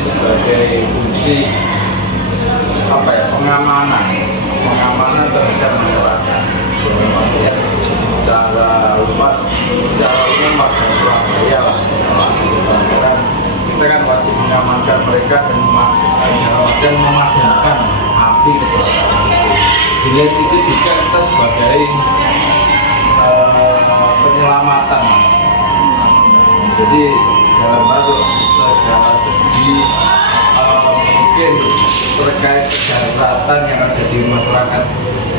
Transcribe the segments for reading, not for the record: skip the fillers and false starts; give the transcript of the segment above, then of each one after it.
jadi sebagai fungsi apa ya, pengamanan terhadap masyarakat. Ya, secara luas, secara umum warga Surabaya lah. Karena kita kan wajib mengamankan mereka dan memadamkan api kebakaran. Dilihat itu juga kita sebagai penyelamatan, Mas. Jadi dalam hal segala segi mungkin terkait kedaruratan yang ada di masyarakat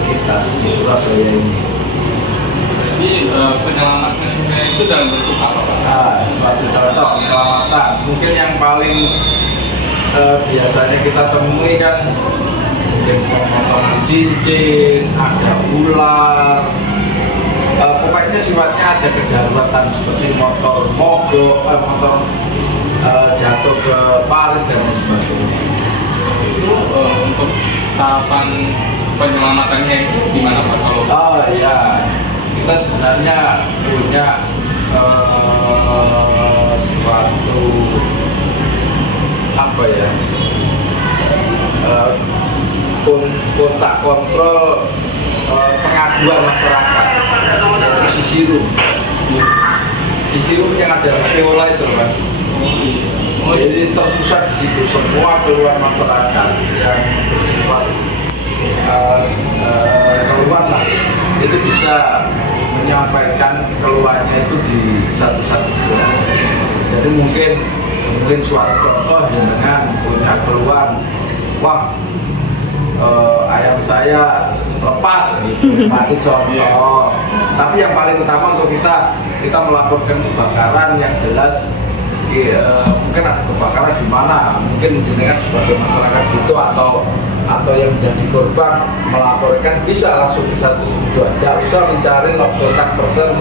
kita di Surabaya ini. Jadi penyelamatannya itu dalam bentuk apa, Pak? Suatu contoh penyelamatan mungkin yang paling biasanya kita temui kan mungkin pemotongan cincin, ada ular, pokoknya sifatnya ada kedaruratan seperti motor mogok, motor jatuh ke parit dan sebagainya. Itu untuk tahapan penyelamatannya itu gimana, Pak? Kalau iya, kita sebenarnya punya suatu apa ya, kotak kontrol pengaduan masyarakat, yaitu Sisirum yang ada Seola itu, Mas. Jadi terpusat di situ semua keluhan masyarakat yang bersifat keluhan lah, itu bisa menyampaikan keluhannya itu di satu-satu sekolah. Jadi mungkin suatu contoh dengan punya keluhan, wah ayam saya lepas gitu, seperti contoh. Tapi yang paling utama untuk kita melaporkan kebakaran yang jelas. Mungkin ada kebakaran di mana, mungkin jenengan sebagai masyarakat itu atau yang menjadi korban melaporkan bisa langsung ke 112, tidak usah mencari kontak person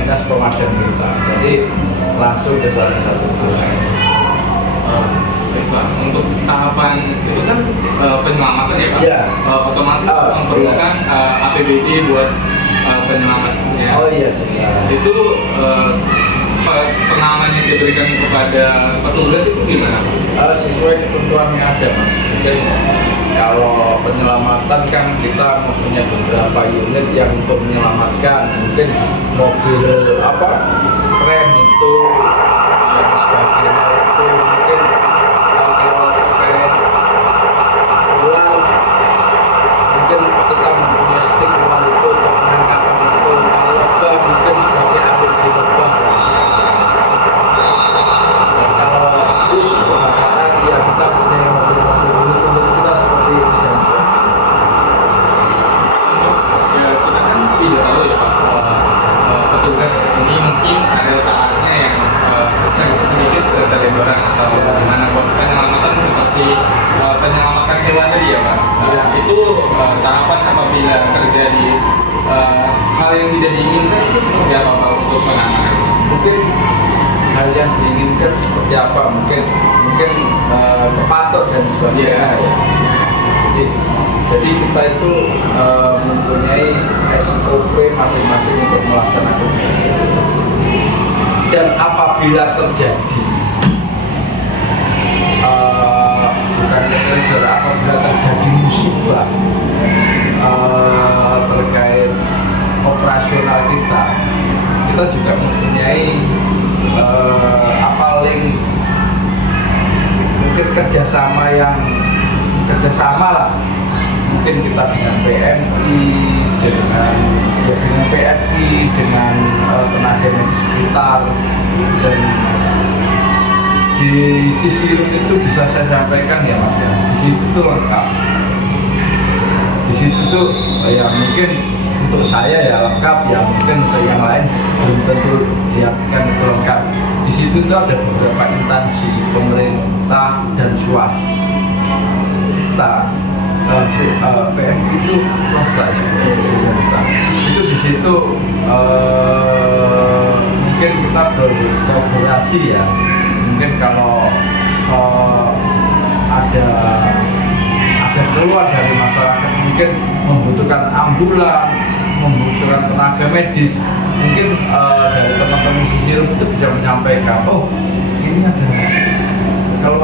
dinas pemadam kita, jadi langsung ke 112. Untuk tahapan itu kan penyelamatan ya, Pak? Ya. Otomatis memerlukan APBD buat penyelamatnya. Oh iya, jelas. Itu pengamanan yang diberikan kepada petugas itu gimana, Pak? Sesuai ketentuan yang ada, Mas. Mungkin kalau penyelamatan kan kita mempunyai beberapa unit yang untuk menyelamatkan, mungkin mobil kren itu dan sebagainya itu mungkin kalau terkait ular mungkin kita mempunyai stick ular itu untuk penangkapan itu, kalau lebah mungkin sebagai APD lebah. Kebakaran ya kita punya mobil-mobil unit kita seperti itu. Ya kita kan tidak tahu ya, Pak, petugas ini mungkin ada saatnya yang sedikit keterlibatan atau bagaimana buat penyelamatan seperti penyelamatan hewan tadi ya, Pak. Itu tahapan apabila terjadi hal yang tidak diinginkan itu seperti apa, Pak, untuk penanganan? Mungkin hal yang diinginkan seperti apa, mungkin kepatuh dan sebagainya ya. Jadi kita itu mempunyai SOP masing-masing untuk melaksanakan itu. Dan apabila terjadi apabila terjadi musibah terkait operasional kita juga mempunyai mungkin kerjasama lah, mungkin kita dengan PMI, dengan tenaga medis sekitar, dan di Sisirum itu bisa saya sampaikan ya, Mas, ya, di situ tuh lengkap. Di situ tuh ya mungkin untuk saya ya lengkap, ya mungkin untuk yang lain belum tentu diartikan itu lengkap. Di situ tuh ada beberapa instansi pemerintah dan swasta. PMI itu swasta ya, swasta. Itu di situ mungkin kita berkolaborasi ya. Mungkin kalau ada keluar dari masyarakat, mungkin membutuhkan ambulan, membutuhkan tenaga medis, mungkin dari teman-teman Sisirum itu bisa menyampaikan, oh ini ada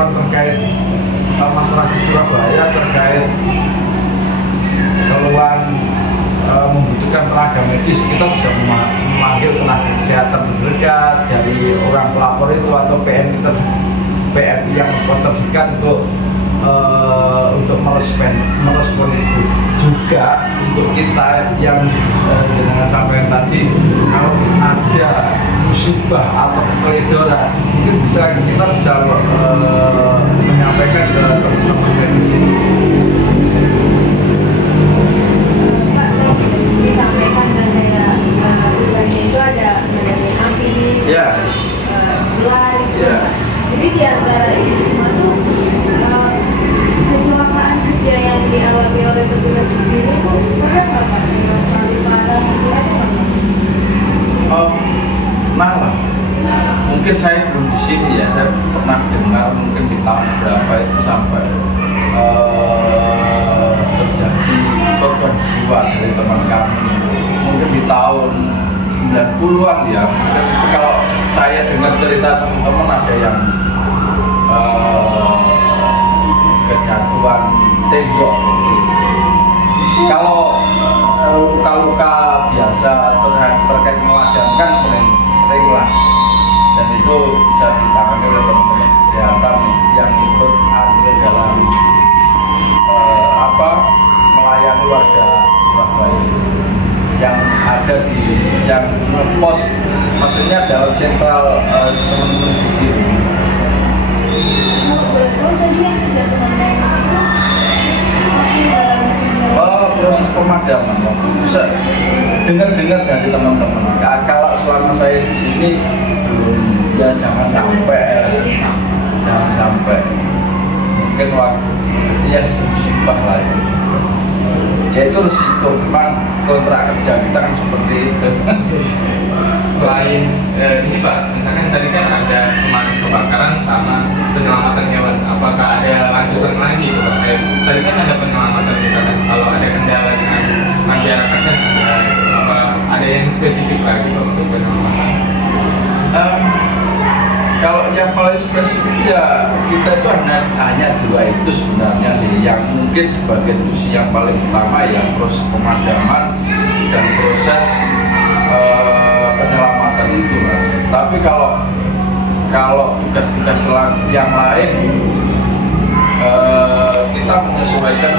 keluhan terkait masyarakat Surabaya terkait keluhan membutuhkan tenaga medis, kita bisa memanggil tenaga kesehatan terdekat dari orang pelapor itu atau PMI yang pos terdekat untuk merespon itu. Juga untuk kita yang dengan sampaikan tadi, kalau ada musibah atau kekelidoran, mungkin kita bisa menyampaikan ke teman-teman medis ini. Disampaikan kayak tulisannya itu ada api, ular gitu. Jadi di antara itu semua tuh kecelakaan kerja yang dialami oleh petugas di sini tuh pernah nggak Pak? Yang paling parah itu ada nggak? Malah mungkin saya belum di sini ya, saya pernah dengar mungkin di tahun berapa itu sampai terjadi korban jiwa dari teman kami, mungkin di tahun 90-an ya. Mungkin kalau saya dengar cerita teman-teman ada yang kejatuhan tembok. Kalau luka-luka biasa terkait memadamkan sering lah, dan itu bisa ditangani oleh teman-teman kesehatan yang ikut andil dalam melayani warga Surabaya yang ada di yang pos, maksudnya dalam sentral teman-teman sisi. Betul tadi yang kejatuhan tembok itu Proses pemadaman bisa dengar-dengar dari teman-teman. Kalau selama saya di sini belum, ya jangan sampai mungkin waktu ya musibah lah itu. Ya itu risiko, memang kontrak kerja kita kan seperti itu. Selain ini Pak, misalkan tadi kan ada kemarin kebakaran sama penyelamatan hewan, apakah ada lanjutan lagi itu Pak? Tadi kan ada penyelamatan, misalkan kalau ada kendala dengan masyarakat kan ada yang spesifik lagi Pak untuk penyelamatan? Kalau yang paling spesifik ya kita itu hanya dua itu sebenarnya sih, yang mungkin sebagai fungsi yang paling utama ya proses pemadaman dan proses penyelamatan itu Mas. Tapi kalau tugas-tugas yang lain kita menyesuaikan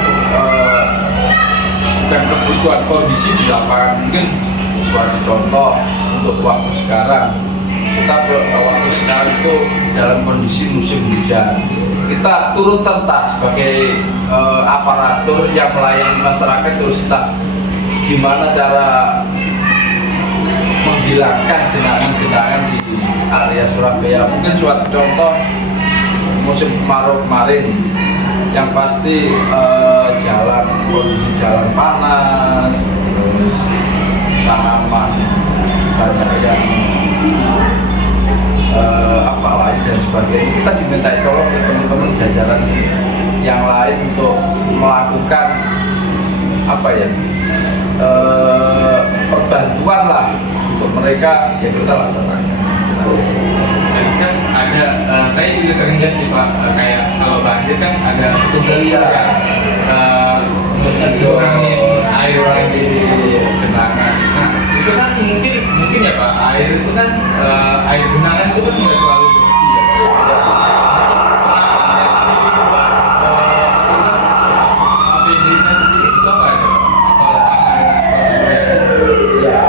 bukan kebutuhan kondisi di lapangan. Mungkin suatu contoh untuk waktu sekarang, kita waktu sekarang itu dalam kondisi musim hujan, kita turut serta sebagai aparatur yang melayani masyarakat, terus gimana cara menghilangkan genangan-genangan di area Surabaya. Mungkin suatu contoh musim kemarau kemarin, yang pasti kondisi jalan panas, terus tanaman banyak yang lain dan sebagainya. Kita diminta tolong teman-teman jajaran yang lain untuk melakukan perbantuan lah untuk mereka, ya kita laksanakan. Tadi kan ada, saya juga sering lihat sih Pak, kayak kalau banjir kan ada petugas yang untuk ngurangin air di genangan. Nah, itu kan mungkin ya Pak, air itu kan air genangan itu kan nggak selalu bersih ya Pak. Penanganannya sendiri buat petugas APD-nya sendiri itu apa ya Pak? Kalau sama dengan prosedur Ya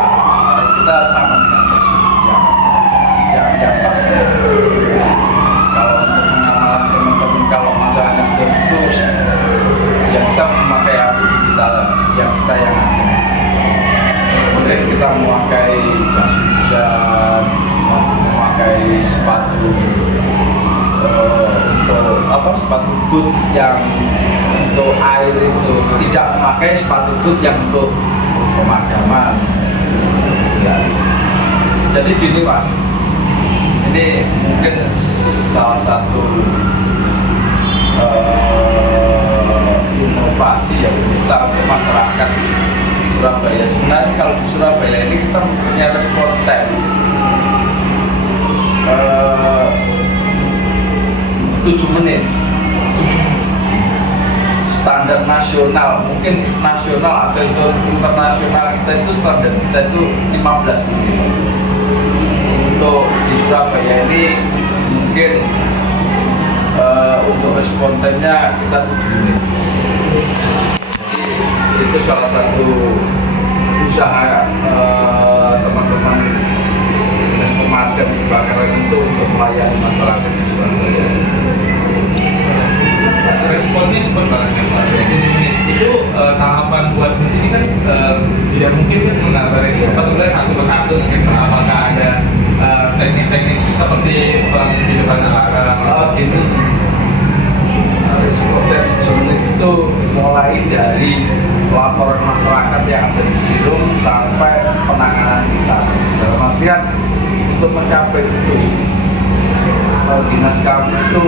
kita sama dengan prosedur yang pasti. Kalau untuk pengamalan teman-teman, kalau masalahnya terus, ya kita memakai APD kita yang ada. Mungkin kita memakai jas hujan, memakai sepatu untuk sepatu boot yang untuk air itu, tidak memakai sepatu boot yang untuk pemadaman. Jelas. Jadi gini Mas, ini mungkin salah satu inovasi yang kita untuk masyarakat Surabaya. Sebenarnya kalau di Surabaya ini kita punya respon time. 7 menit. Standar nasional, mungkin nasional atau internasional kita itu standar kita itu 15 menit. Untuk di Surabaya ini mungkin untuk respondennya kita 7 menit. Jadi itu salah satu usaha teman-teman dinas pemadam kebakaran itu untuk melayani masyarakat di Surabaya. Responnya cepat banget ya Pak. Itu tahapan buat di sini kan tidak mungkin kan mengabarin petugas satu persatu mungkin apakah ada teknik-teknik seperti penghidupan alarm. Gini, responden unit itu mulai dari laporan masyarakat yang ada di situ sampai penanganan kita. Dalam artian untuk mencapai itu, dinas kami itu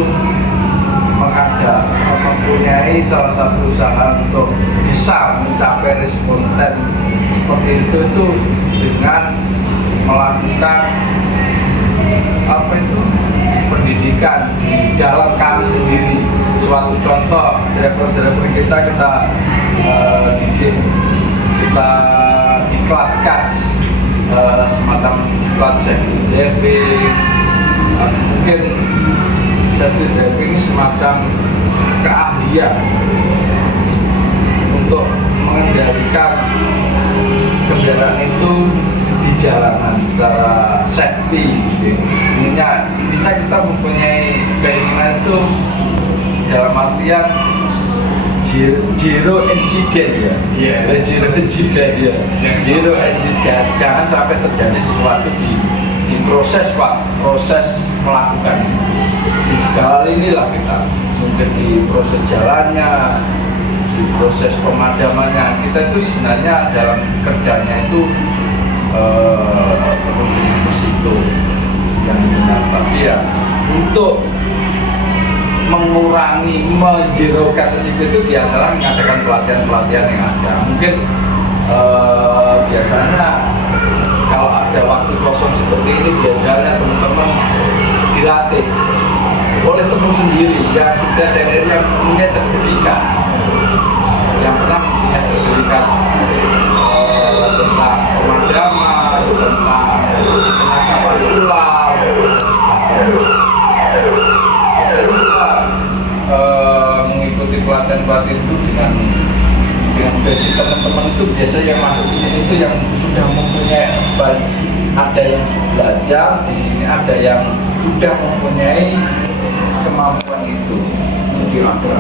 mempunyai salah satu usaha untuk bisa mencapai responden seperti itu dengan melakukan pendidikan di jalan kami sendiri. Suatu contoh, driver-driver kita didik, kita diklatkan semacam diklat safety driving, mungkin safety driving semacam keahlian untuk mengendalikan kendaraan itu di jalanan secara safety. Intinya kita mempunyai keinginan itu dalam artian zero incident ya. Zero incident ya. Zero incident. Jangan sampai terjadi sesuatu di proses melakukan di segala inilah kita, mungkin di proses jalannya, di proses pemadamannya, kita itu sebenarnya dalam kerjanya itu penuh dengan risiko yang jelas. Tapi ya untuk mengurangi, menjerokan risiko itu diantara mengadakan pelatihan-pelatihan yang ada. Mungkin biasanya kalau ada waktu kosong seperti ini, biasanya teman-teman dilatih oleh teman sendiri yang sudah senior, yang punya sertifikat, yang pernah punya sertifikat tentang pemadaman, tentang penangkapan ular, dan sebagainya. Biasanya kita mengikuti pelatihan-pelatihan itu dengan basic teman-teman itu biasa yang masuk di sini itu yang sudah mempunyai, ada yang belajar di sini, ada yang sudah mempunyai kemampuan itu. Jadi ada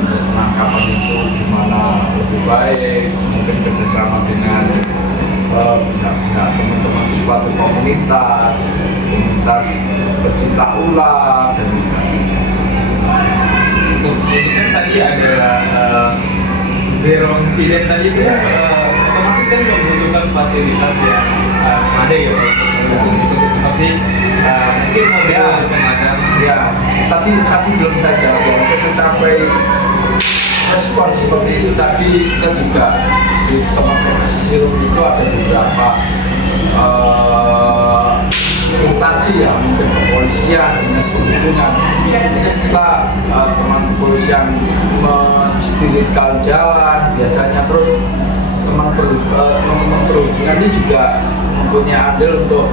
penangkapan itu gimana lebih baik, mungkin kerjasama dengan pihak-pihak teman-teman suatu komunitas pecinta ular dan sebagainya. Ini kan tadi ada zero incident tadi itu otomatis kan membutuhkan fasilitas yang ada ya untuk seperti mungkin mobil pemadam Ya, tadi belum saya jawab ya. Untuk mencapai respon seperti itu tadi kita juga di teman-teman pesisir itu ada beberapa instansi ya, mungkin kepolisian, dinas perhubungan. Mungkin kita teman kepolisian mensterilkan jalan biasanya, terus teman perhubungan ini juga mempunyai andil untuk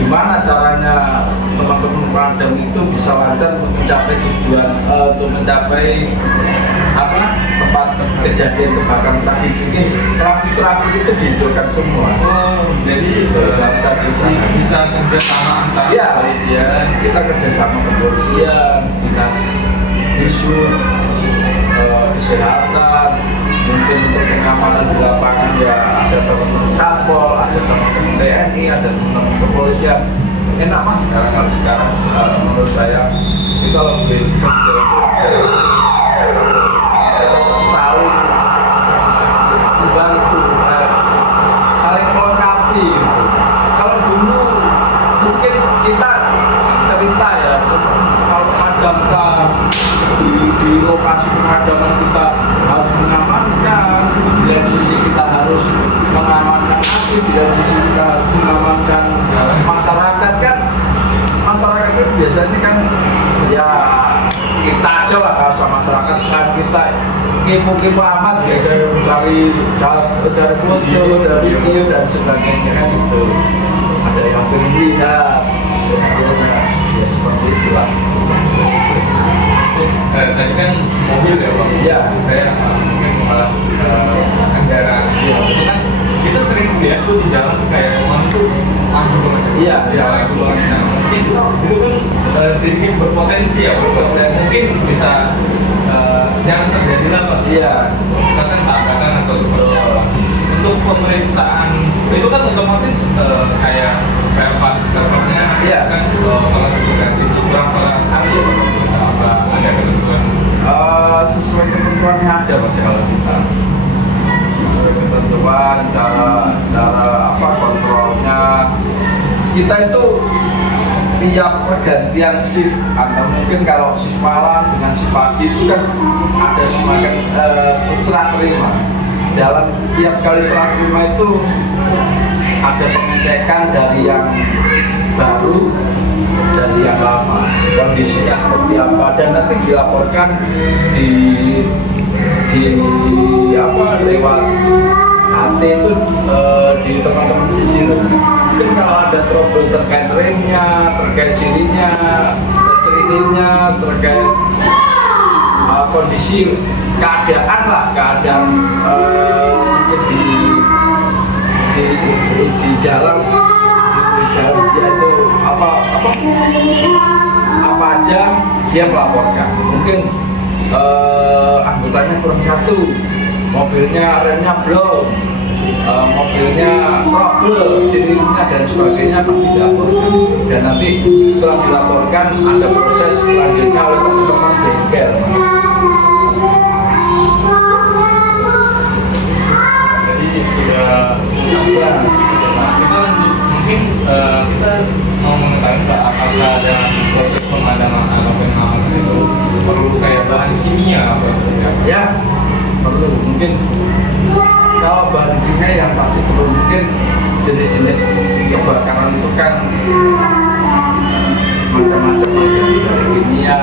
gimana caranya teman-teman pemadam itu bisa lancar untuk mencapai tujuan, untuk mencapai tempat kejadian kebakaran tadi. Mungkin trafik itu dihijaukan semua. Jadi bisa kerjasama antara kepolisian, kita kerjasama kepolisian, dinas disub, kesehatan, mungkin untuk pengamanan di lapangan ya ada teman-teman satpol, ada teman-teman TNI, ada teman-teman kepolisian. Enak mas kalau sekarang menurut saya itu kalau lebih kerja itu saling membantu, saling melengkapi gitu. Kalau dulu mungkin kita cerita ya, kalau memadamkan di lokasi pemadaman kita harus mengamankan, di lain sisi kita harus mengamankan api, di lain sisi kita harus mengamankan masyarakat kan. Masyarakat itu biasanya kan ya aja lah kalau masyarakat kan kita kepo-kepo amat biasanya cari foto, dari video dan sebagainya kan itu. Ada yang pengen lihat, ya seperti itulah. Tadi kan mobil ya Bang? Iya. Saya bahas kendaraan. Iya. Itu kan kita sering lihat tuh di jalan kayak orang tuh laju banget. Iya. Ya laju banget. Nah, mungkin itu kan sedikit berpotensi ya, mungkin bisa jangan terjadi lah Pak. Iya. Misalkan tabrakan atau seperti apa. Untuk pemeriksaan itu kan otomatis kayak spare partnya Iya. kan kalau seperti itu berapa kali ya Pak? Apa ada ketentuan? Sesuai ketentuannya ada mas kalau kita sesuai ketentuan cara kontrolnya kita itu tiap pergantian shift atau mungkin kalau shift malam dengan shift pagi itu kan ada semakin serah terima dalam tiap kali serah terima itu ada pengecekan dari yang baru dari yang lama kondisinya seperti apa dan nanti dilaporkan lewat HT itu di teman-teman sisi mungkin kalau ada trouble terkait remnya, terkait sirinya, terkait kondisi keadaan mungkin di dalam dia itu apa aja dia melaporkan mungkin anggotanya kurang satu, mobilnya remnya belum, mobilnya trouble, sirine dan sebagainya pasti dilaporkan dan nanti setelah dilaporkan ada proses selanjutnya oleh teman-teman bengkel. Jadi sudah ya. Kita lanjut mungkin kita mau mengetahui Pak, apakah ada proses pemadaman atau penyelamatan itu perlu kayak bahan kimia atau seperti apa? Ya perlu mungkin kalau bahan kimia yang pasti perlu mungkin jenis-jenis kebakaran itu kan macam-macam mas dari kimia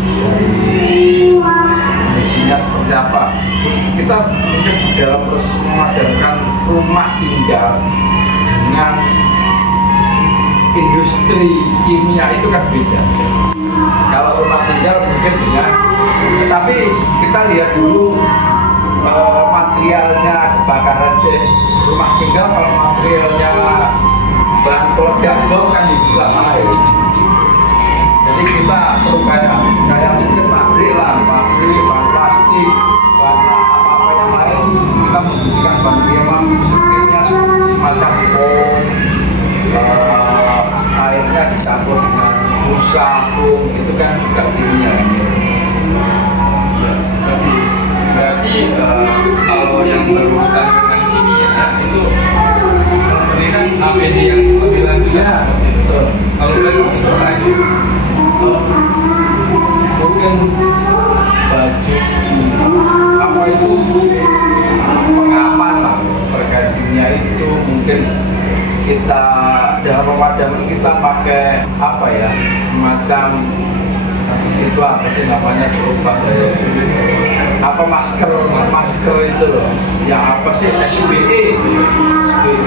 dari kondisinya seperti apa kita mungkin dalam proses memadamkan rumah tinggal dengan industri kimia itu kan beda. Kalau rumah tinggal mungkin dengan, tetapi kita lihat dulu materialnya kebakaran sih. Rumah tinggal kalau materialnya bahan peledak bom kan dibuka air. Jadi kita perlu kayak mungkin pabrik bahan plastik, bahan apa yang lain kita membutuhkan bahan kimia sepertinya semacam bom. Airnya dicampur dengan busa, foam, itu kan juga kimia. Berarti kalau yang berurusan dengan kimia itu memberikan APD yang lebih lanjut Ya, betul. Kalau dari itu lagi mungkin baju apa itu pengaman lah terkait kimia itu mungkin kita dalam pemadaman kita pakai apa ya semacam itu apa sih namanya berubah apa masker itu loh yang apa sih SBE masker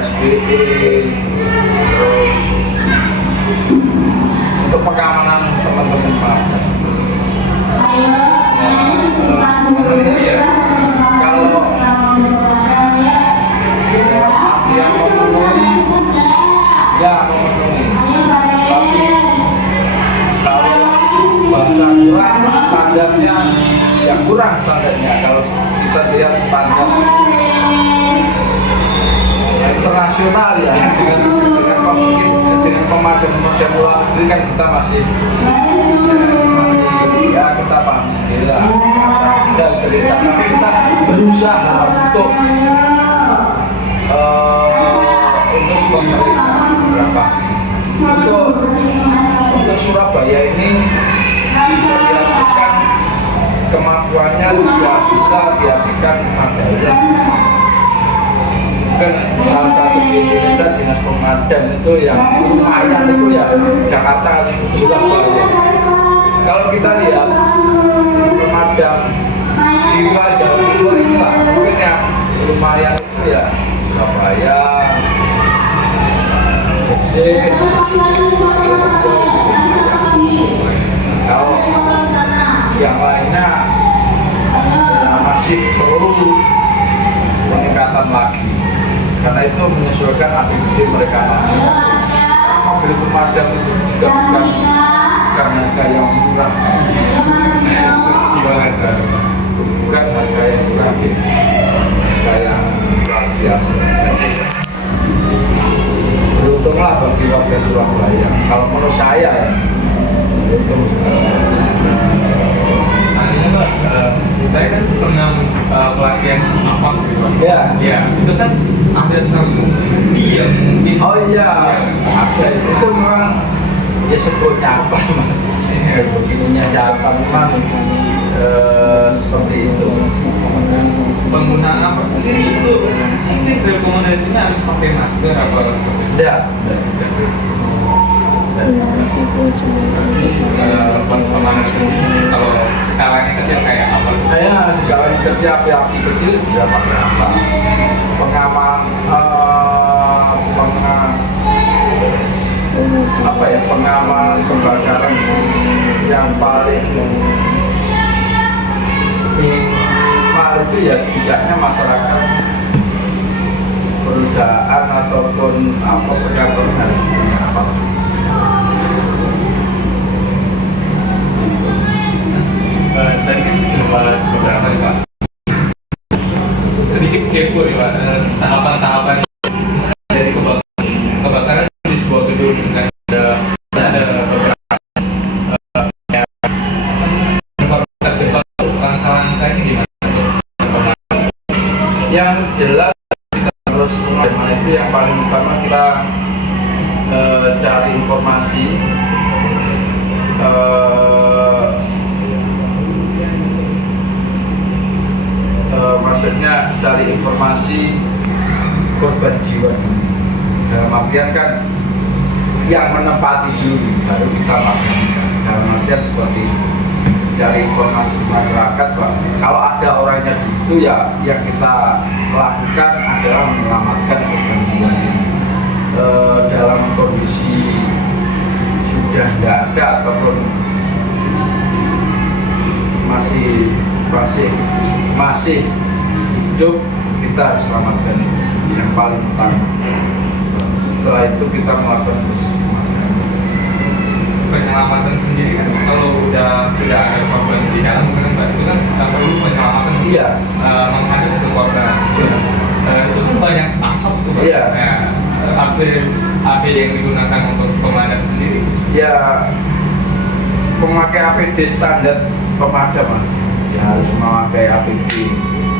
SBE terus untuk pengamanan teman-teman Pak. Kalau yang memenuhi ya memenuhi tapi kalau bahasa kurang standarnya yang kurang standarnya kalau kita lihat standar internasional ya dengan pemadam luar negeri kan kita masih ya kita paham sendiri lah sudah cerita tapi kita berusaha untuk pemerintah berapa untuk Surabaya ini bisa diartikan kemampuannya sudah bisa diartikan ada mungkin salah satu di Indonesia dinas pemadam itu yang lumayan itu ya Jakarta Surabaya. Kalau kita lihat mereka masuk. Mobil pemadam itu juga bukan harga yang murah. Gimana cara? Bukan harga yang murah, harga yang luar biasa. Beruntunglah bagi warga Surabaya. Kalau menurut saya ya, beruntung sekali. Saya kan pernah pelatihan apa gitu Pak? Ya. Ya, itu kan ada sandi yang mungkin. Oh iya, ada itu memang ya sebutnya apa mas? Sebutnya apa memang seperti itu. Penggunaan apa sendiri itu mungkin rekomendasinya harus pakai masker apa seperti itu? Tidak juga. Kalau skalanya kecil kayak apa? Saya skalanya kecil, api-api kecil bisa pakai apa? Pengaman kebakaran yang paling minimal itu ya setidaknya masyarakat, perusahaan ataupun apa perkantoran harus punya apa? Tadi kan cuma beberapa nih Pak. Sedikit kepo nih Pak, tahapan-tahapan misalnya dari kebakaran di sebuah gedung kan ada beberapa terjebak langkah-langkahnya gimana untuk yang jelas kita harus mulai itu yang paling utama kita cari informasi, maksudnya cari informasi korban jiwa dulu. Dalam artian kan yang menempati dulu baru kita makan. Dalam artian seperti itu. Cari informasi masyarakat, Pak. Kalau ada orangnya di situ ya yang kita lakukan adalah menyelamatkan korban jiwa ini. Dalam kondisi sudah tidak ada ataupun masih hidup, kita harus selamatkan itu yang paling utama. Setelah itu kita melakukan penyelamatan sendiri kan, kalau sudah ada korban di dalam misalkan Pak, itu kan nggak perlu penyelamatan. Iya. Menghadap ke korban. Terus itu kan banyak asap tuh Pak. Iya. AP yang digunakan untuk pemadam sendiri. Ya, pemakai APD standar pemadam mas. Ya, harus memakai APD,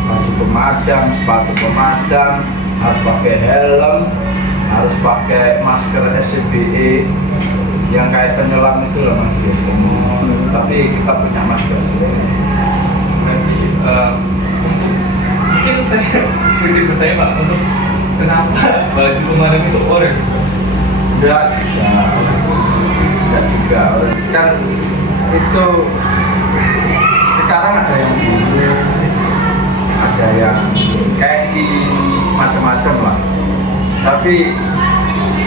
baju pemadam, sepatu pemadam, harus pakai helm, harus pakai masker SCBA yang kayak penyelam itu loh mas biasanya. Tapi kita punya masker sendiri. Berarti mungkin saya sedikit bertanya Pak, untuk kenapa baju pemadam itu oranye? Enggak juga, kan itu sekarang ada yang biru, ada yang kayak di macam-macam lah. Tapi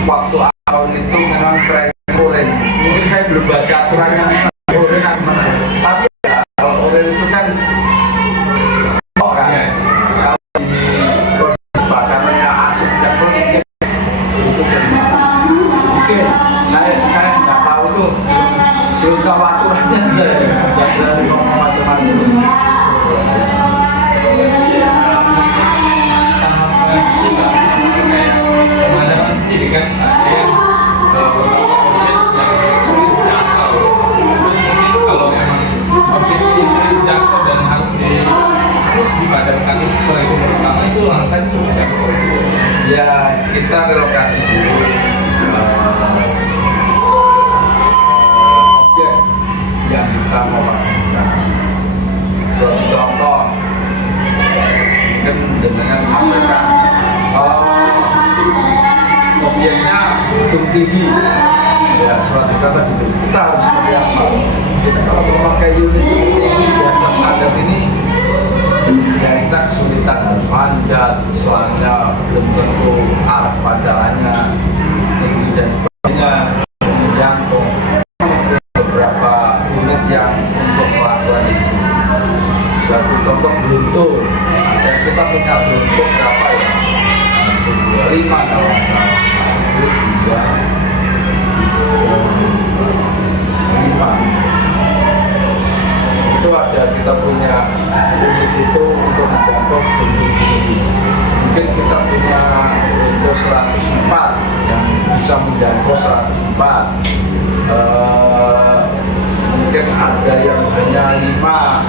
waktu awal itu memang keren orange. Mungkin saya belum baca aturannya orange apa mana. Tapi ya, kalau orange itu kan kok kan. Kalau di bakarannya asap dan mungkin itu dari mana? Mungkin saya nggak tahu tuh, belum tahu aturannya saya. Nggak berani ngomong macam-macam. Pemadaman sendiri kan ada yang beberapa objek yang sulit dijangkau. Mungkin kalau memang objek ini sulit dijangkau dan harus dipadamkan itu sebagai sumber utama, itu langkahnya seperti apa? Ya kita relokasi dulu objek yang kita mau padamkan. Suatu contoh mungkin dengan sampaikan objeknya gedung tinggi, ya suatu kata gitu. Kita harus seperti apa? Kita kalau memakai unit seperti ini biasa standar ini, ya kita kesulitan harus manjat, soalnya belum tentu arah pancarannya tinggi dan sebagainya, menjangkau beberapa unit yang untuk melakukan itu. Suatu contoh beruntung, dan kita punya beruntung berapa ya? 25 kalau nggak salah. 5 itu ada kita punya unit itu untuk menjangkau gedung tinggi. Mungkin kita punya Windows 104 yang bisa menjangkau 104. Mungkin ada yang hanya 5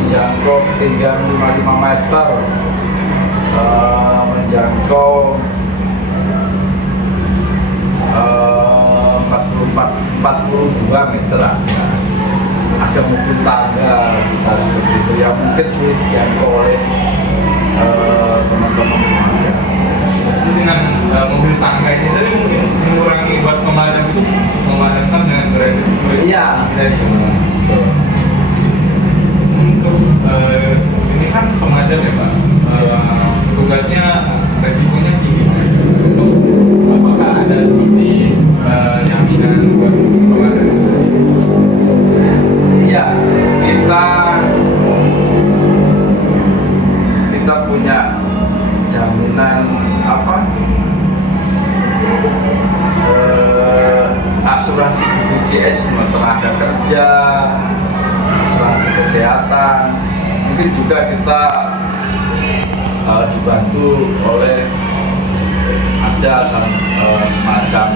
menjangkau ketinggian 55 meter, menjangkau 42 meter. Ada mobil tangga seperti itu yang mungkin sulit dijangkau oleh teman-teman semuanya. Dengan mobil tangga ini tadi mungkin mengurangi buat pemadam itu memadamkan dengan resiko. Iya. Untuk ini kan pemadam ya Pak, tugasnya resikonya tinggi. Untuk apakah ada seperti jaminan buat pemadam itu sendiri? Iya, kita punya jaminan apa? Asuransi BPJS tenaga kerja, asuransi kesehatan. Mungkin juga kita dibantu oleh ada semacam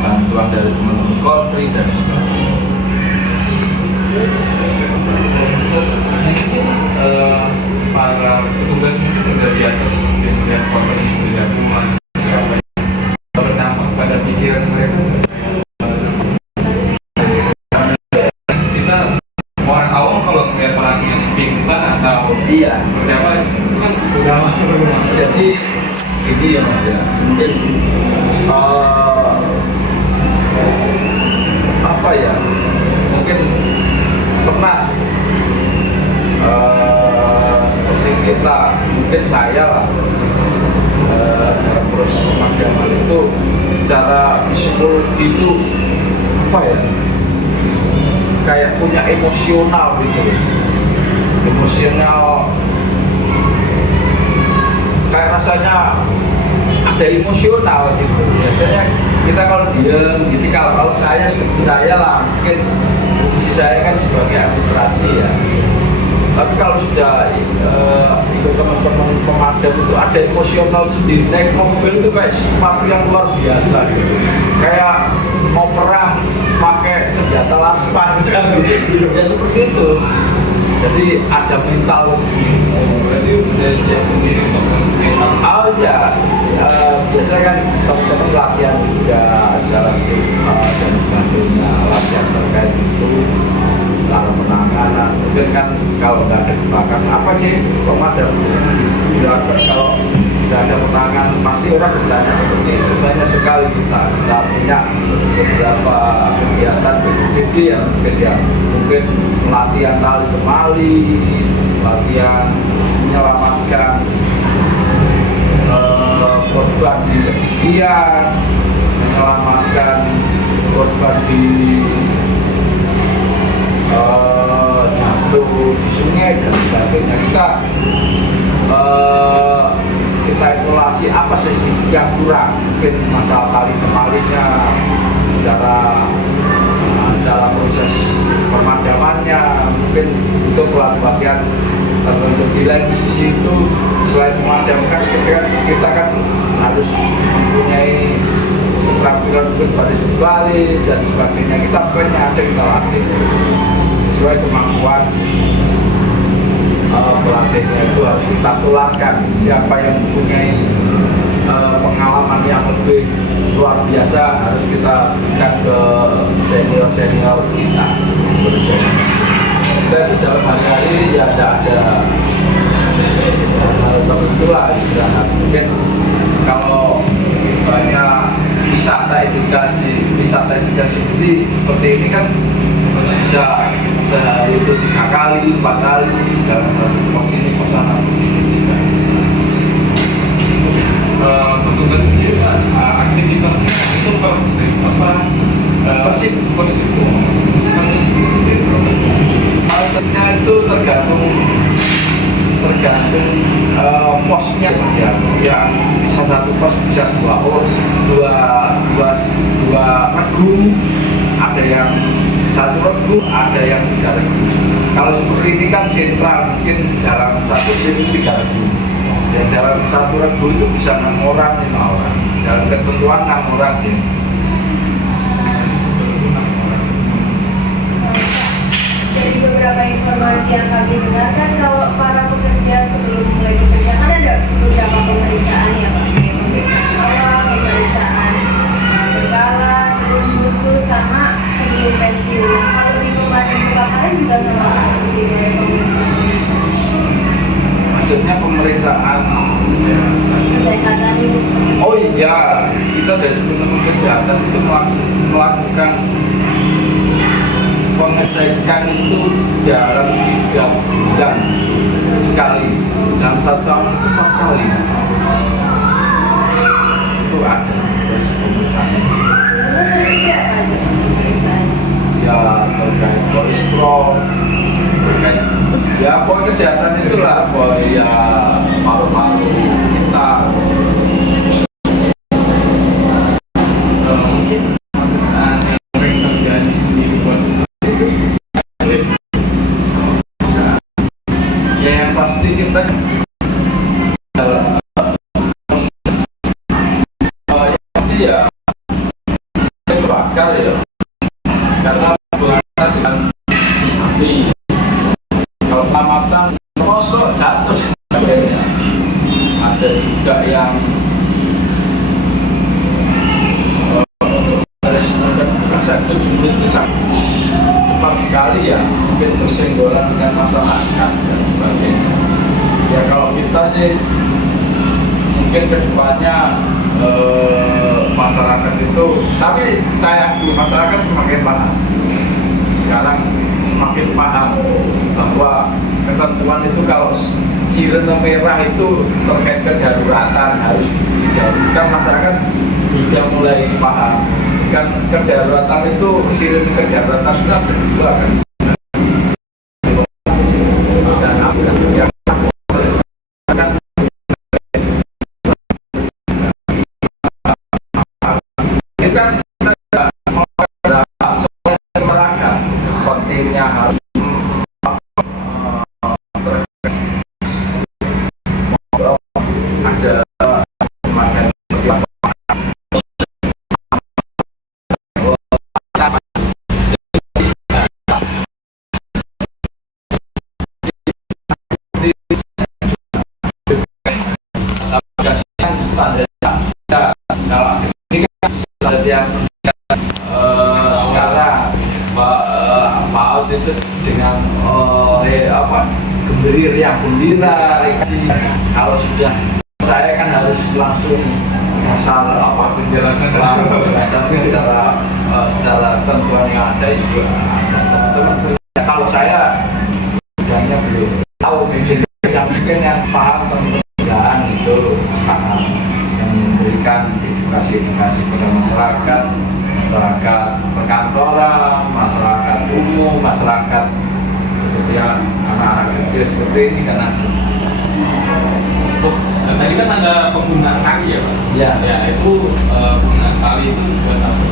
bantuan dari teman-teman Polri dan sebagainya. Mungkin para petugas mungkin sudah biasa seperti melihat korban yang berjatuhan, berdampak pada pikiran mereka. Kita orang awam kalau melihat orang yang pingsan atau berapa itu kan sudah Jadi gini ya Mas ya, mungkin apa ya, mungkin pernah seperti kita, mungkin saya lah dalam proses pemadaman itu secara psikologi itu apa ya, kayak punya emosional gitu, emosional, kayak rasanya ada emosional gitu. Biasanya kita kalau diem gitu, kalau saya seperti saya lah, mungkin fungsi saya kan sebagai administrasi ya. Tapi kalau sudah ikut teman-teman pemadam itu ada emosional sendiri. Naik mobil itu kayak sesuatu yang luar biasa gitu. Kayak mau perang pakai senjata laras panjang gitu. Ya seperti itu. Jadi ada mental sendiri. berarti udah siap sendiri untuk mental. Oh iya, biasanya kan teman-teman latihan juga jalan dan sebagainya, latihan terkait itu, lalu penanganan. Mungkin kan kalau nggak ada kebakaran, apa sih pemadam dilakukan kalau tidak ada penanganan? Pasti orang bertanya seperti itu. Banyak sekali kita punya beberapa kegiatan BPD yang mungkin latihan tali temali, latihan menyelamatkan korban di ketinggian, menyelamatkan korban di jatuh di sungai dan sebagainya. Kita evaluasi apa sih yang kurang, mungkin masalah tali temalinya, cara proses pemadamannya, mungkin untuk pelatihan tertentu. Di lain sisi itu selain memadamkan, kita kan harus mempunyai keterampilan untuk baris dan sebagainya. Kita punya ada kita latih sesuai kemampuan pelatihnya, itu harus kita tularkan. Siapa yang mempunyai pengalaman yang lebih luar biasa harus kita berikan ke senior kita. Kita di dalam hari-hari ya ada tertentu lah istirahat. Mungkin kalau banyak wisata edukasi sendiri seperti ini kan bisa sehari itu 3 kali, 4 kali dalam pos ini, pos sana. Petugas sendiri aktivitasnya itu persib sendiri. Maksudnya itu tergantung tergantung posnya Mas ya. Ya bisa satu pos bisa dua regu, ada yang satu regu, ada yang 3 regu. Kalau seperti ini kan sentral, mungkin dalam satu sim 3 regu. Dan dalam satu regu itu bisa 6 orang, 5 orang. Dalam ketentuan 6 orang sih. Dari beberapa informasi yang kami dengarkan, kalau para pekerja sebelum mulai bekerja kan ada beberapa pemeriksaan ya Pak, kayak pemeriksaan awal, pemeriksaan berkala, terus khusus sama sebelum pensiun. Kalau di pemadam kebakaran juga sama seperti itu ada pemeriksaan. Maksudnya pemeriksaan Kesehatan itu. Oh iya, kita dari teman-teman kesehatan itu melakukan pengecekan itu dalam 3 bulan sekali, dalam 1 tahun itu 4 kali itu ada terus pemeriksaan. Ya terkait kolesterol, terkait ya pokoknya kesehatan itulah, pokoknya ya paru-paru kita. Mungkin yang sering terjadi sendiri buat Ya yang pasti kita ya terbakar ya, karena berangkat dengan api. Kalau tamatan merosot jatuh sebagainya. Ada juga yang satu jumlah itu cepat sekali ya, mungkin bersenggolan dengan masyarakat dan sebagainya. Ya kalau kita sih mungkin kedepannya masyarakat itu, tapi saya akui masyarakat semakin paham. Sekarang semakin paham bahwa ketentuan itu kalau sirene merah itu terkait kedaruratan harus didahulukan. Masyarakat sudah mulai paham. Kan kedaruratan itu sirene kedaruratan itu ada 2 kan. Dan yang ini kan masyarakat pentingnya harus ada pemakaian standar kalau ini kan standar yang sekarang PAUD itu dengan gemberir yang gembira. Kalau sudah saya kan harus langsung dasar penjelasan secara tentuan yang ada itu ada teman-teman. Kalau saya bidangnya belum tahu, mungkin yang paham tentang itu paham, yang memberikan edukasi kepada masyarakat perkantoran, masyarakat umum, masyarakat seperti yang anak-anak kecil seperti ini kan ada. Tadi kan ada penggunaan tali ya Pak? Ya. Ya itu penggunaan tali itu buat apa?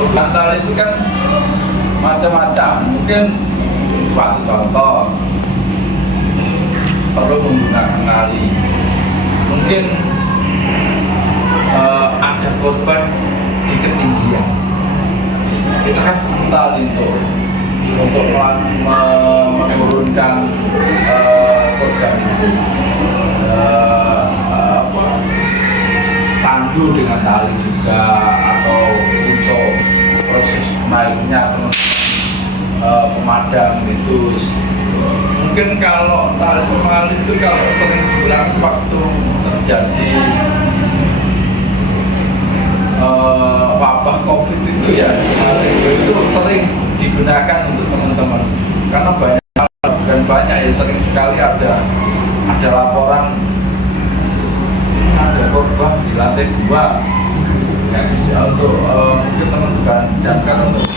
Penggunaan tali itu kan macam-macam. Mungkin suatu contoh perlu menggunakan tali. Mungkin ada korban di ketinggian. Kita kan tali untuk menurunkan korban itu. Tandu dengan tali juga, atau untuk proses naiknya pemadam itu. Mungkin kalau tali pemali itu kalau sering diulang waktu terjadi wabah COVID itu ya, itu sering digunakan untuk teman-teman karena banyak ya, sering sekali ada laporan ada korban di lantai 2 ya, bisa untuk mungkin teman-teman dan kan untuk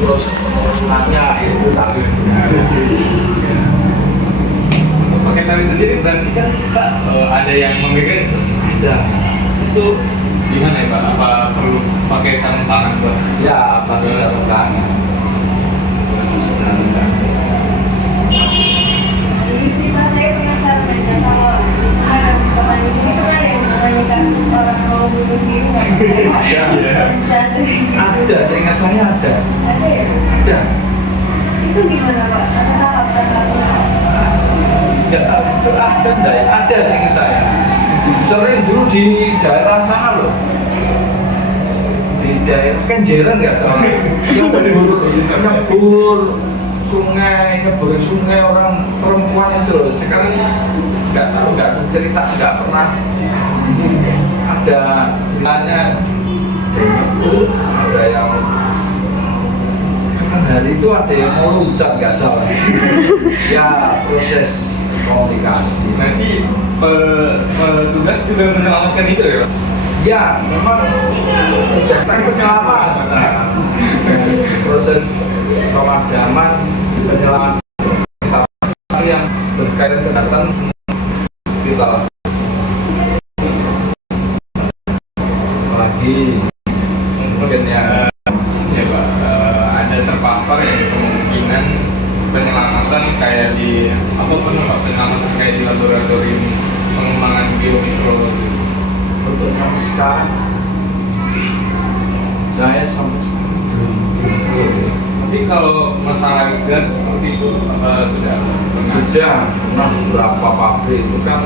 proses penurunannya itu tali. tali sendiri berarti kan Pak ada yang memegang itu. Ada. Itu Gimana ya Pak? Apa perlu pakai sarung tangan buat? ya pakai sarung tangan. Sarung tangan. Jadi sih Pak, saya penasaran aja kalau ada bapak di sini tuh ada yang mengenai kasus orang mau bunuh diri nggak? Iya. Bercanda gitu. Ada, seingat saya ada. Ada ya? Ada. Itu gimana Pak? Tahap-tahapnya? Enggak tahu itu ada enggak ya? Ada seingat saya. Sering dulu di daerah sana loh. Di daerah Kenjeran nggak salah. Yang nyebur sungai orang perempuan itu loh. Sekarang nggak tahu, nggak ada cerita, nggak pernah ada bilangnya nyebur, ada yang kan hari itu ada yang mau loncat nggak salah. Ya proses komunikasi. Nanti petugas juga menyelamatkan itu ya Pak? Ya, memang tugaskan penyelaman. Proses pemadaman, penyelaman yang berkaitan dengan kita lagi mungkin ya. Ya Pak, ada survivor yang kemungkinan penyelamatan kayak di apapun Pak, penyelamatan kayak di laboratorium pengembangan biomikro. Untuk sampai sekarang saya sampai sekarang belum. Tapi kalau masalah gas seperti itu apa sudah pernah? Sudah pernah beberapa pabrik itu kan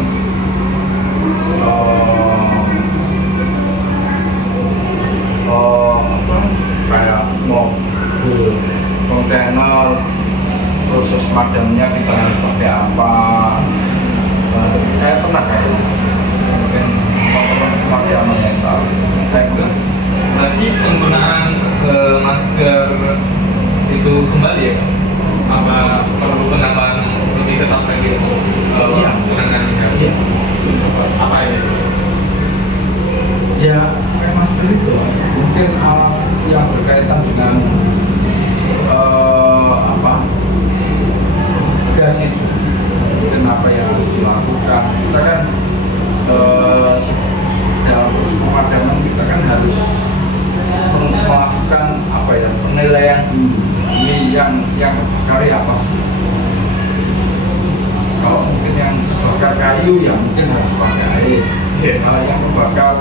apa kayak mobil kontainer proses madamnya kita harus pakai apa. Saya pernah kayaknya mungkin pakai mental Gas. Berarti penggunaan masker itu kembali ya Pak? Apa perlu penambahan lebih ketat lagi untuk Iya. penanganan gas? Iya. Apa ini? ya kayak masker itu mungkin yang berkaitan dengan apa gas itu mungkin apa yang harus dilakukan kita kan dalam proses pemadaman kita kan harus melakukan apa ya penilaian dulu ini yang kebakar apa sih. Kalau mungkin yang bakar kayu ya mungkin harus pakai air. Kalau yang kebakar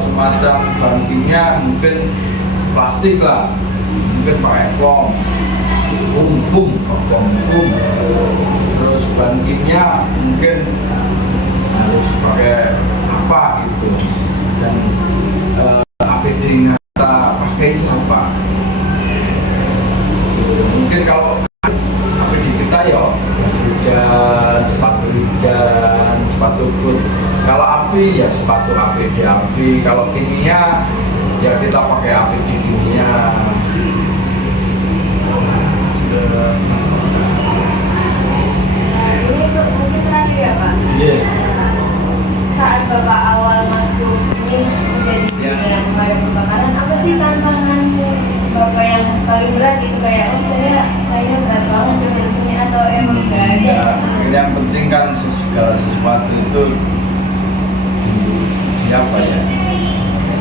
semacam bantingnya mungkin plastik lah, mungkin pakai foam. Terus bantingnya mungkin harus pakai apa gitu. Dan APD yang kita pakai itu apa? Mungkin kalau APD kita ya jas hujan, sepatu boot. Kalau api ya sepatu APD api. Kalau kimia ya kita pakai APD kimia. Sudah. Ini tuh mungkin terakhir ya Pak. Iya. Saat Bapak awal masuk ini menjadi yang pemadam kebakaran, apa sih tantanganmu Bapak yang paling berat gitu kayak saya kayaknya berat banget kerja di sini atau emang nggak ada? Ya, yang penting kan segala sesuatu itu di apa ya?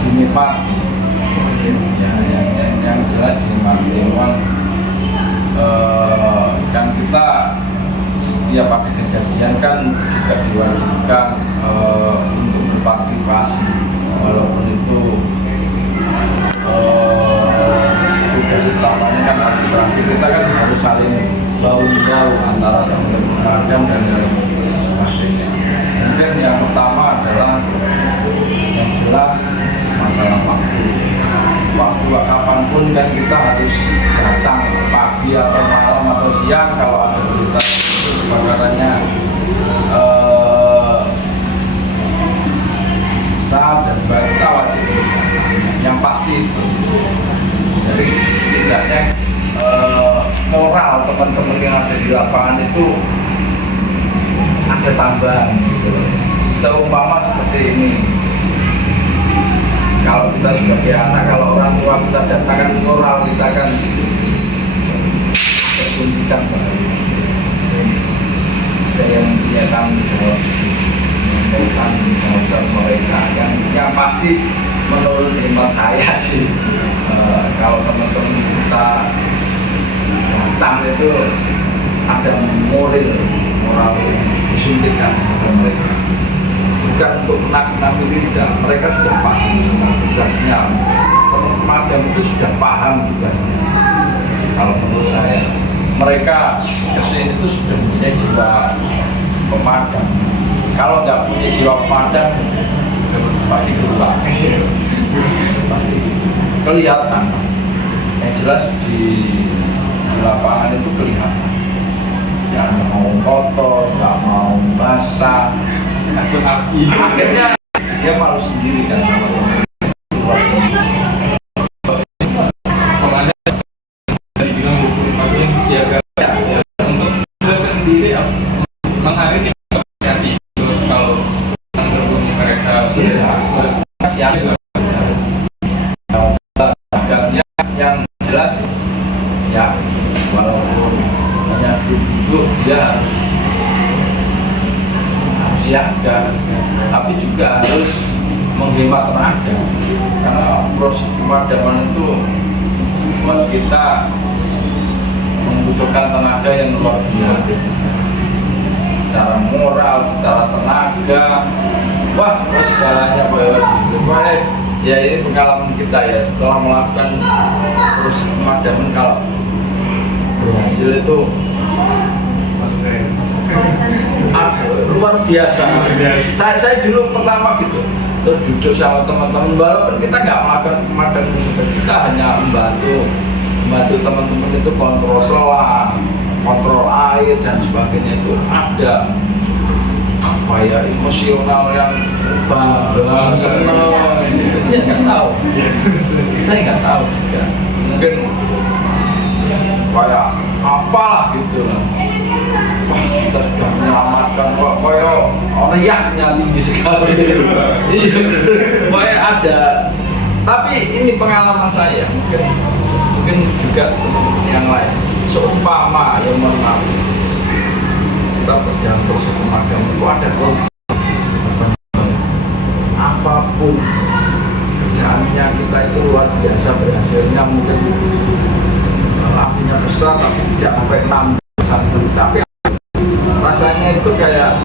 Dinikmati. Ya, yang jelas dinikmati. Memang kan kita setiap ada kejadian kan juga diwajibkan untuk berpartisipasi walaupun itu tugas utamanya kan administrasi kita kan harus saling bahu-bahu antara pemadam dan sebagainya. Mungkin yang pertama adalah yang jelas masalah waktu kapanpun kan kita harus datang pagi atau malam atau siang kalau ada berita kebakarannya besar dan kita wajib yang pasti itu. Jadi setidaknya moral teman-teman yang ada di lapangan itu ada tambahan gitu. Seumpama seperti ini, kalau kita sebagai anak, kalau orang tua kita datangkan moral, kita kan kesuntikan banget. ada yang punya tanggung jawab tanggung jawab mereka yang pasti menurut iman saya sih kalau teman-teman kita datang itu ada moral disuntikan kepada mereka, bukan untuk menakut-nakuti, tidak. Mereka sudah paham sama tugasnya. Pemadam itu sudah paham tugasnya. Kalau menurut saya, mereka kesini itu sudah punya jiwa pemadam. Kalau nggak punya jiwa pemadam, pasti keluar. Pasti kelihatan. Yang jelas di lapangan itu kelihatan. Yang mau kotor, nggak mau basah, takut api. akhirnya dia malu sendiri kan sama teman. Komandan tadi bilang 24 jam siaga untuk kita sendiri menghadapi hati. Terus kalau berbunyi mereka sudah siap. Agaknya yang jelas siap, walaupun hanya duduk dia harus siaga, tapi juga harus menghemat tenaga karena proses pemadaman itu buat kita membutuhkan tenaga yang luar biasa secara moral, secara tenaga, wah segalanya baik. Ya ini pengalaman kita ya setelah melakukan proses pemadaman, kalau berhasil itu luar biasa. Saya dulu pertama gitu, terus duduk sama teman-teman, walaupun kita nggak melakukan pemadaman tersebut, kita hanya membantu teman-teman itu kontrol selang, kontrol air dan sebagainya. Itu ada apa ya, emosional yang bangga, senang, dia nggak tahu. Saya nggak tahu juga, mungkin kayak apalah gitu lah. Wah, kita sudah menyelamatkan, kayak riaknya tinggi sekali. Iya, kayak ada. Tapi ini pengalaman saya, mungkin juga teman-teman yang lain. Seumpama yang mohon maaf, kita berjalan proses pemadaman itu ada korban. Apapun kerjaannya kita itu luar biasa berhasilnya, mungkin apinya besar tapi tidak sampai 6 tapi rasanya itu kayak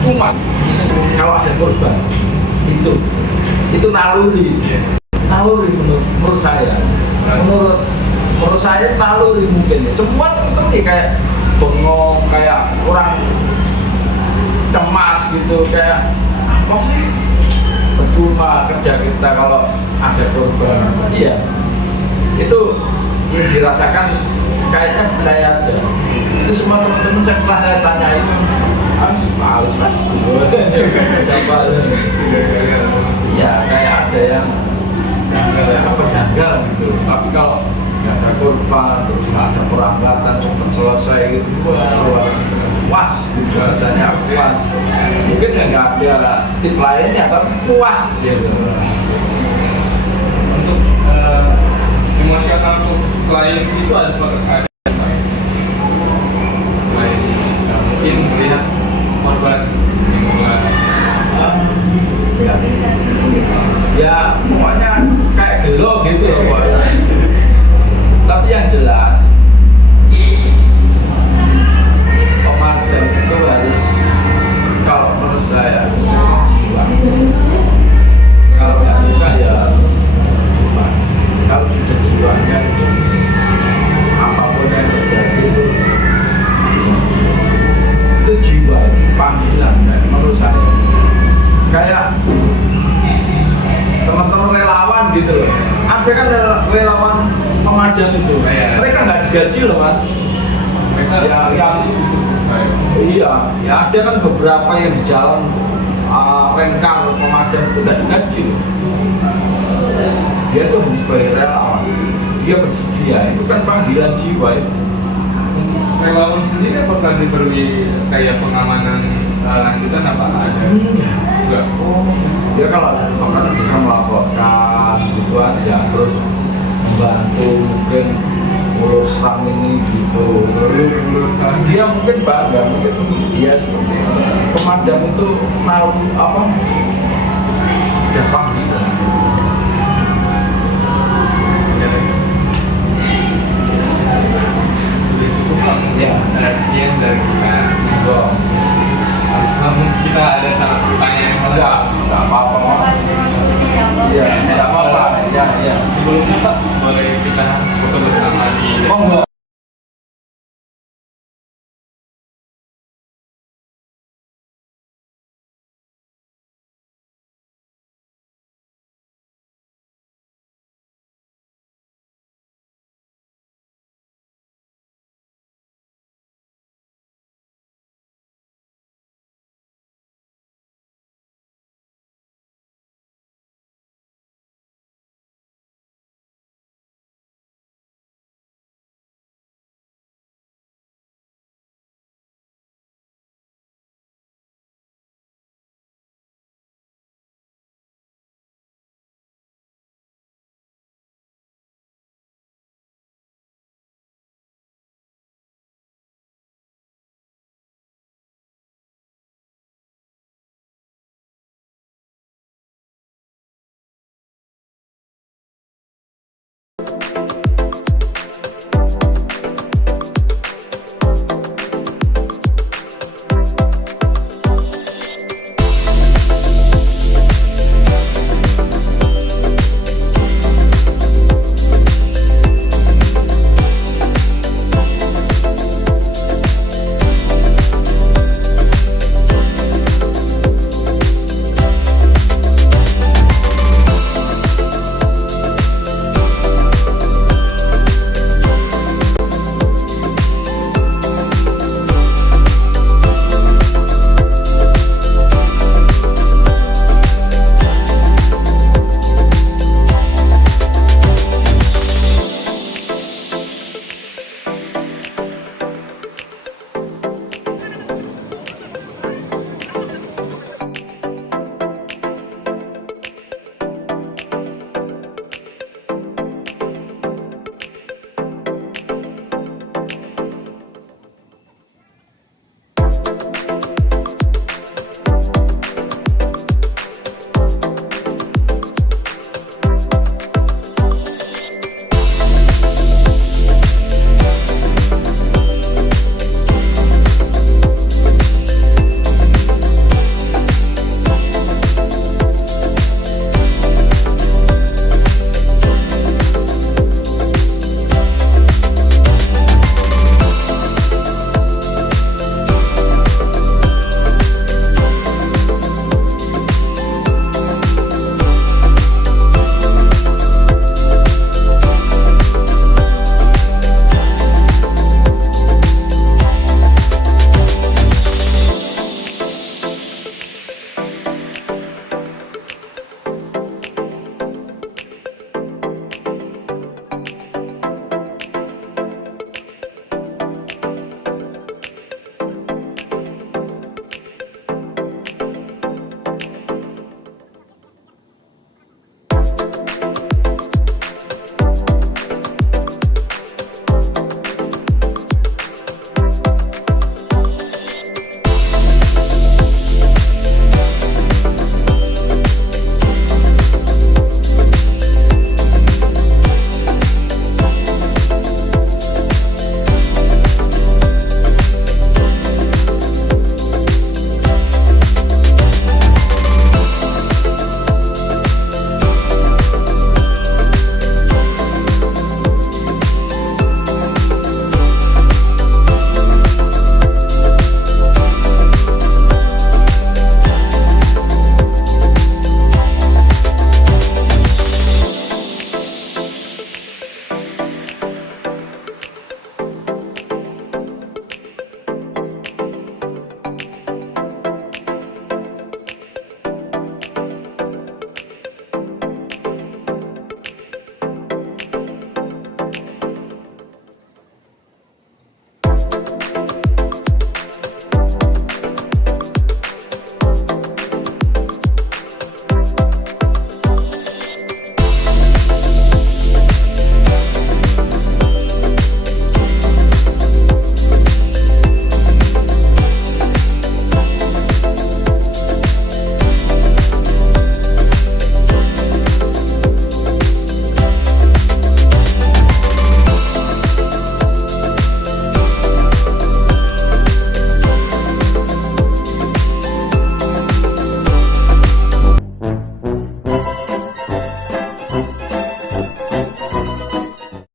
cuma kalau ada korban itu naluri menurut saya naluri mungkin semua teman-teman kayak bengong, kayak orang cemas gitu, kayak apa sih percuma kerja kita kalau ada korban. Iya, itu yang dirasakan kayaknya saya aja. Itu semua teman-teman saya tanyain, males mas, coba. Iya, kayak ada yang janggal gitu. Tapi kalau nggak ada korban, terus nggak ada perambatan, cepat selesai gitu, puas gitu, rasanya puas. Mungkin nggak ada tip lainnya, tapi puas gitu. Untuk emosional selain itu ada selain mungkin melihat korban ya pokoknya kayak gelo gitu loh pokoknya. Tapi yang jelas pemadam itu harus, kalau menurut saya, jiwa. Kalau nggak suka ya bukan. Kalau sudah jiwanya itu apapun yang terjadi itu jiwa, panggilan. Dan menurut saya kayak teman-teman relawan gitu loh. Ada kan relawan pemadam itu, mereka nggak digaji loh mas. mereka yang iya, ya ada kan beberapa yang di jalan rengkang pemadam itu nggak digaji loh. Dia tuh hanya sebagai relawan, dia bersedia, itu kan panggilan jiwa itu. relawan sendiri apakah diberi kayak pengamanan lanjutan apa ada? Enggak. Dia kalau ada makanan bisa melaporkan gitu aja, terus membantu mungkin ulur selang ini gitu. ulur selang. Dia mungkin bangga, mungkin dia seperti itu. Pemadam itu naruh apa? Gampang gitu. Sudah cukup Bang. Ya. Sekian dari kita. Enggak, Namun kita ada salah pertanyaan yang salah. enggak apa-apa. Terima kasih untuk sini ya, Bang. Iya, enggak apa-apa. Ya, ya. Sebelumnya Pak,